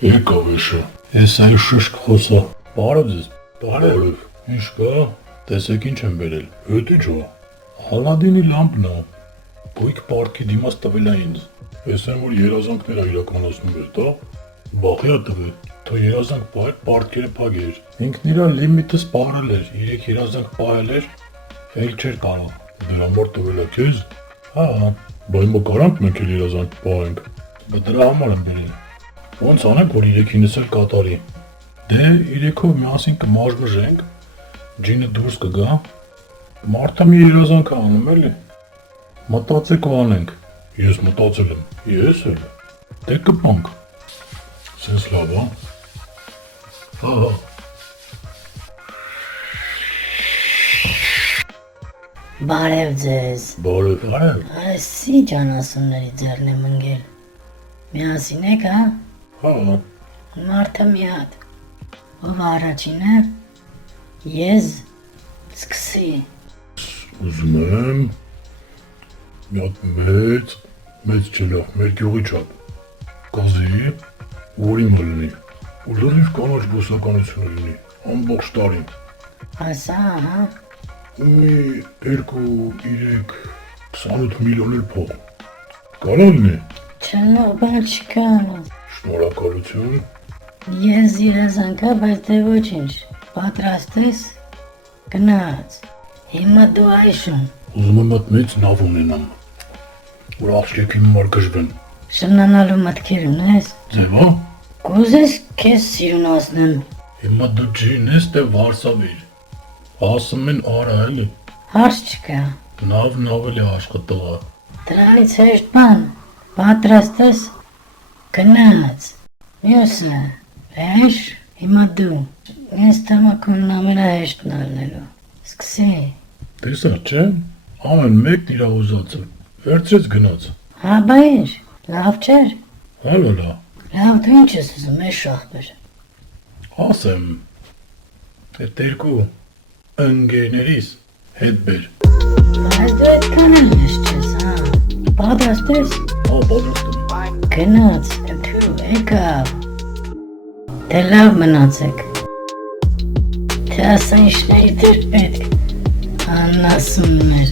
Եկավ էշը։ Ես այ շշկ խոսա։ Բարև ձեզ։ Բարև։ Ինչ կա։ Տեսեք ինչ եմ բերել։ Հետի ջո։ Ալադինի լամպն է։ Գույք պարտքի դիմաց տվել է ինձ։ Ես եմ որ երազանքներ է իրականացնում էր, դա։ Բախի է տվել։ Թո երազանք պահել պարտքերը փագեր։ Ինքն իրա լիմիտը սպառել էր, 3 երազանք պահել էր, էլ չէր կարող։ Դրա համար տվել է քեզ։ Հա, բայց մո կարանք մենք էլ երազանք պահենք։ Բայց դրա համար եմ բերել։ Ոնց անենք որ 3-ինս էլ կատարի։ Դե 3-ով միասին կմաժմժենք, ջինը դուրս կգա։ Մարդը մի երազանք է անում էլի։ Մտածեք ու անենք։ Ես մտածել եմ։ Ես էլ։ Դե կպանք։ Սենց լավ, հա։ Հա։ Բարև ձեզ։ Բարև։ Այսի ջանասունների ձեռն եմ ընկել։ Միասին եք, հա։ Հա։ Մարդը մի հատ։ Ով առաջինը։ Ես սկսի։ Ուզում եմ մի հատ մեծ չելա, մեր գյուղի չափ։ Կազի, որի մալնի, ու լրիվ կանաչ բուսականություն լինի, ամբողջ տարին։ Ասա, հա։ Մի 2-3-28 միլիոն էլ փող։ Կարա լինի։ Չնող բան չկա։ Շնորհակալություն։ Ես երազանքա, բայց դե ոչինչ։ Պատրաստ ես։ Գնաց։ Հիմա դու այշում։ Ուզում եմ այդ մեծ նավ ունենամ, որ աղջիկի համար գժվեն։ Շնանալու մտքեր ունես։ Ձև, հա։ Կուզես քեզ սիրունացնեմ։ Հիմա դու ջին ես, թե վարսավիր։ Ասում են արա էլի։ Հարց չկա։ Նավն ավելի աշխատող է։ Դրանից հեշտ բան։ Պատրաստ ես։ Գնաց։ Մյուսը։ Էշ, հիմա դու։ Ես թամակունն ամենահեշտն ալնելու։ Սկսի։ Տեսա, չէ։ Ամեն մեկն իր ուզածը։ Վերցրեց գնաց։ Հա, բա ինչ, լավ չէր։ Հալա։ Լավ դու ինչ ես ուզում, ես շախբեր։ Ասեմ։ Այդ երկու ընկերներիս հետ բեր։ Բայց դու այդքան էլ ես չես, հա։ Պատրաստ ես։ Հա, պատրաստ եմ։ Գնաց, թու, եկավ։ Դե լավ մնացեք։ Թե ասա ինչների դեր պետք։ Անասուններ։